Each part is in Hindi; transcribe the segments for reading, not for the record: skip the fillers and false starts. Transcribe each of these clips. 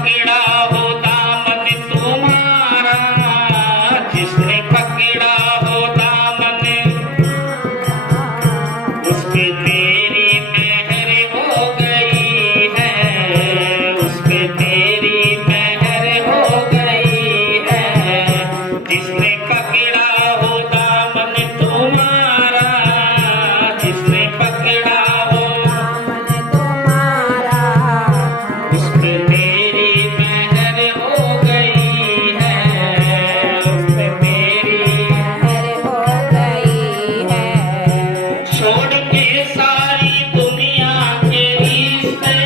पकड़ा हो दामन तुम्हारा, जिसने पकड़ा हो दामन, उस पे तेरी मेहर हो गई है, उस पे तेरी मेहर हो गई है। जिसने पकड़ा हो दामन तुम्हारा, जिसने पकड़ा हो दामन तुम्हारा, उस पे तेरी मेहर हो गई है, उस पे तेरी मेहर हो गई है। छोड़ के सारी दुनिया के रिश्ते,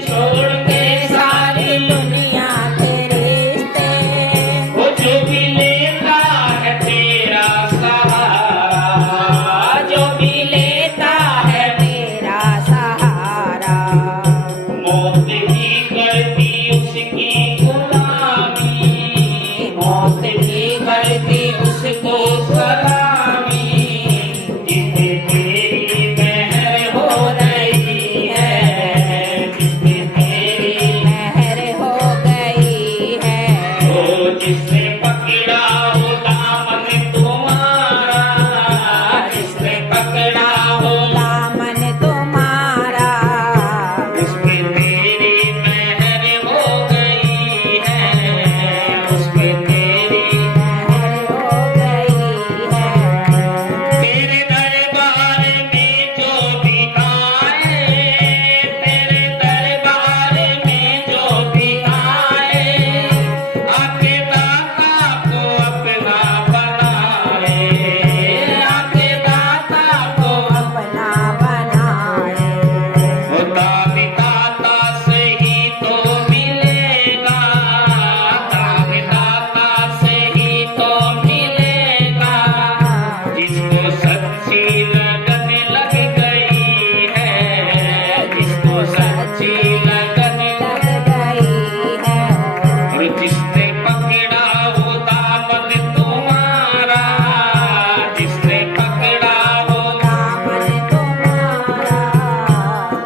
छोड़ के सारी दुनिया के रिश्ते, वो जो भी लेता है तेरा सहारा, जो भी लेता है मेरा सहारा, मौत भी करती उसकी गुलामी, मौत भी करती उसको सलामी। जिससे तेरी मेहर हो रही है, जिससे तेरी मेहर हो गई है। ओ जिसने पकड़ा हो दामन तुम्हारा, जिसने पकड़ा हो दामन तुम्हारा, उस पे तेरी मेहर हो गई है, उस पे तेरी मेहर हो गई है। तेरे दरबार में जो भी आए, तेरे दरबार में जो भी आए, आके दाता को अपना बनाए, आके दाता को अपना बनाए, वो दानी दाता से ही तो मिलेगा, दानी दाता से ही तो मिलेगा। जिसको सच्ची लगन लग गई है, जिसको सच्ची लगन लग गई है। और जिसने पकड़ा हो दामन तुम्हारा, जिसने पकड़ा हो दामन तुम्हारा,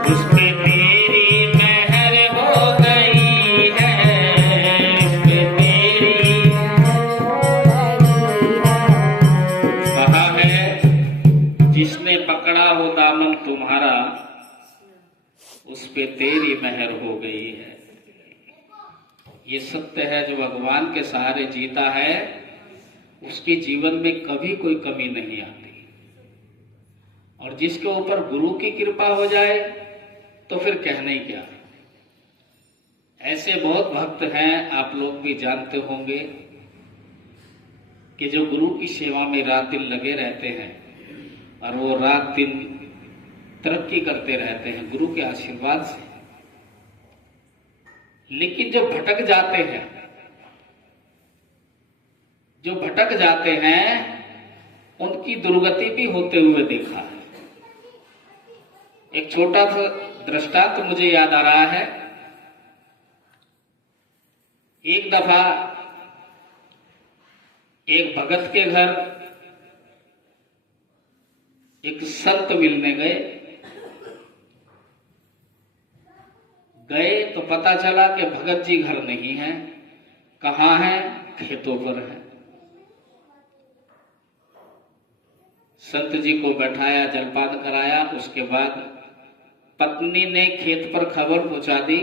उस पे तेरी मेहर हो गई है, उस पे तेरी मेहर हो गई है। कहा है जिसने पकड़ा हो दामन तुम्हारा, उस पे तेरी मेहर हो गई है। ये सत्य है, जो भगवान के सहारे जीता है उसके जीवन में कभी कोई कमी नहीं आती। और जिसके ऊपर गुरु की कृपा हो जाए तो फिर कहना ही क्या। ऐसे बहुत भक्त हैं, आप लोग भी जानते होंगे, कि जो गुरु की सेवा में रात दिन लगे रहते हैं और वो रात दिन तरक्की करते रहते हैं गुरु के आशीर्वाद से। लेकिन जो भटक जाते हैं, जो भटक जाते हैं, उनकी दुर्गति भी होते हुए देखा है। एक छोटा सा दृष्टांत मुझे याद आ रहा है। एक दफा एक भगत के घर एक संत मिलने गए तो पता चला कि भगत जी घर नहीं है। कहाँ है? खेतों पर है। संत जी को बैठाया, जलपान कराया। उसके बाद पत्नी ने खेत पर खबर पहुंचा दी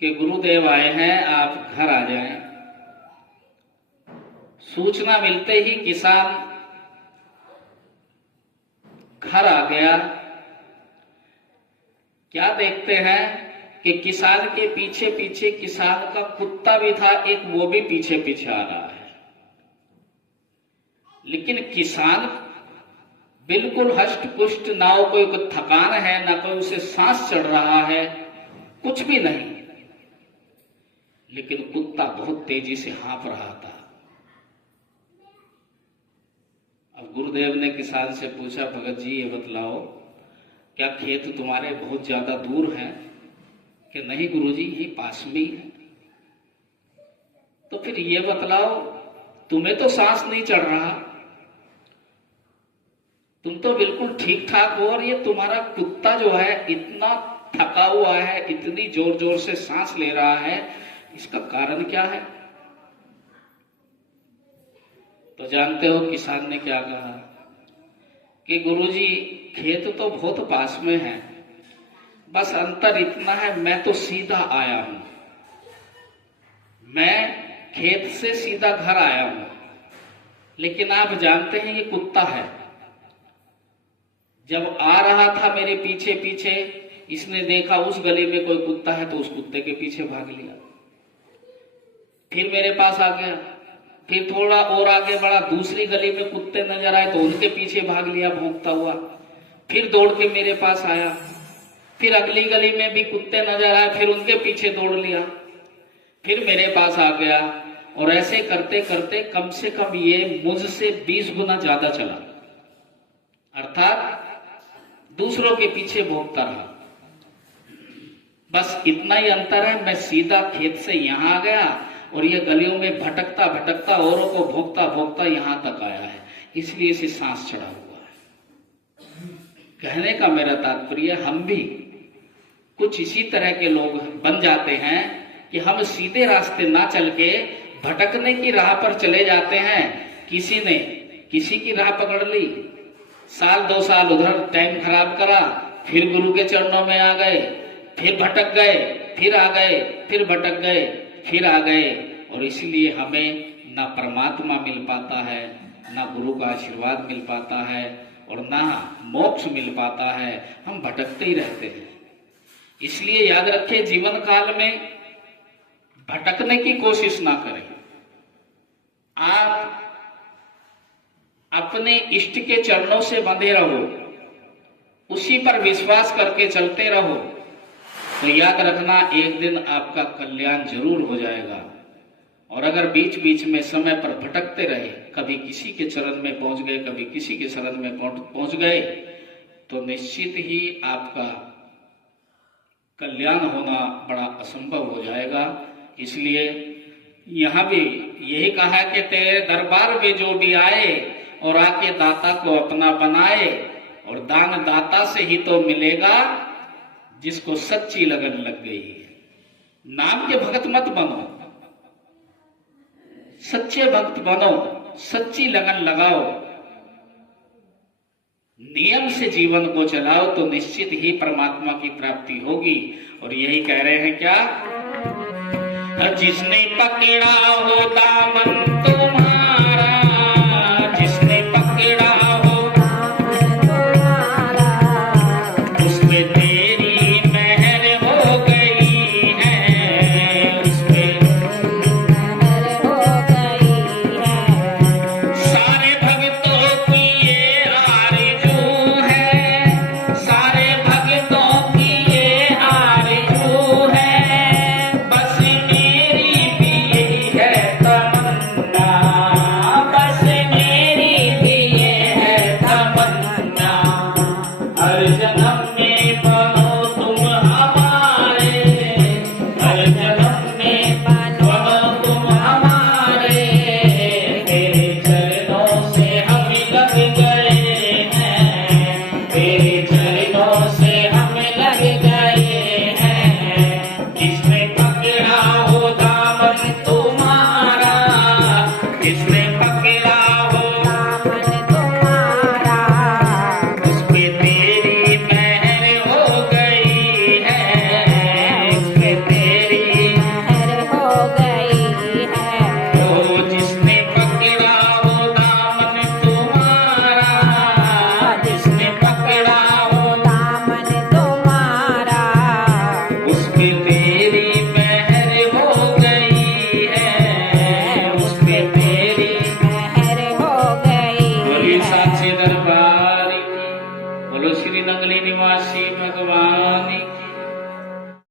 कि गुरुदेव आए हैं, आप घर आ जाएं। सूचना मिलते ही किसान घर आ गया। क्या देखते हैं कि किसान के पीछे पीछे किसान का कुत्ता भी था, एक वो भी पीछे पीछे आ रहा है। लेकिन किसान बिल्कुल हष्ट पुष्ट, ना कोई थकान है, ना कोई उसे सांस चढ़ रहा है, कुछ भी नहीं। लेकिन कुत्ता बहुत तेजी से हाँफ रहा था। अब गुरुदेव ने किसान से पूछा, भगत जी ये बतलाओ, क्या खेत तुम्हारे बहुत ज्यादा दूर हैं? कि नहीं गुरुजी, यही पास में ही है। तो फिर ये बतलाओ, तुम्हें तो सांस नहीं चढ़ रहा, तुम तो बिल्कुल ठीक ठाक हो, और ये तुम्हारा कुत्ता जो है इतना थका हुआ है, इतनी जोर जोर से सांस ले रहा है, इसका कारण क्या है? तो जानते हो किसान ने क्या कहा कि गुरुजी खेत तो बहुत पास में है, बस अंतर इतना है मैं तो सीधा आया हूं, मैं खेत से सीधा घर आया हूं, लेकिन आप जानते हैं ये कुत्ता है। जब आ रहा था मेरे पीछे पीछे, इसने देखा उस गली में कोई कुत्ता है तो उस कुत्ते के पीछे भाग लिया, फिर मेरे पास आ गया, फिर थोड़ा और आगे बढ़ा, दूसरी गली में कुत्ते नजर आए तो उनके पीछे भाग लिया भौंकता हुआ, फिर दौड़ के मेरे पास आया, फिर अगली गली में भी कुत्ते नजर आए, फिर उनके पीछे दौड़ लिया, फिर मेरे पास आ गया, और ऐसे करते करते कम से कम ये मुझसे 20 गुना ज्यादा चला, अर्थात दूसरों के पीछे भौंकता रहा। बस इतना ही अंतर है, मैं सीधा खेत से यहां आ गया और ये गलियों में भटकता भटकता औरों को भोंकता भोंकता यहां तक आया है, इसलिए इसे सांस चढ़ा हुआ है। कहने का मेरा तात्पर्य, हम भी कुछ इसी तरह के लोग बन जाते हैं कि हम सीधे रास्ते ना चल के भटकने की राह पर चले जाते हैं। किसी ने किसी की राह पकड़ ली, साल 2 साल उधर टाइम खराब करा, फिर गुरु के चरणों में आ गए, फिर भटक गए, फिर आ गए, फिर भटक गए, फिर आ गए, और इसलिए हमें ना परमात्मा मिल पाता है, ना गुरु का आशीर्वाद मिल पाता है, और ना मोक्ष मिल पाता है, हम भटकते ही रहते हैं। इसलिए याद रखें, जीवन काल में भटकने की कोशिश ना करें। आप अपने इष्ट के चरणों से बंधे रहो, उसी पर विश्वास करके चलते रहो, तो याद रखना एक दिन आपका कल्याण जरूर हो जाएगा। और अगर बीच बीच में समय पर भटकते रहे, कभी किसी के चरण में पहुंच गए, कभी किसी के शरण में पहुंच गए, तो निश्चित ही आपका कल्याण होना बड़ा असंभव हो जाएगा। इसलिए यहां भी यही कहा है कि तेरे दरबार में जो भी आए और आके दाता को अपना बनाए, और दान दाता से ही तो मिलेगा जिसको सच्ची लगन लग गई है। नाम के भगत मत बनो, सच्चे भक्त बनो, सच्ची लगन लगाओ, नियम से जीवन को चलाओ, तो निश्चित ही परमात्मा की प्राप्ति होगी। और यही कह रहे हैं क्या, जिसने पकड़ा हो दामन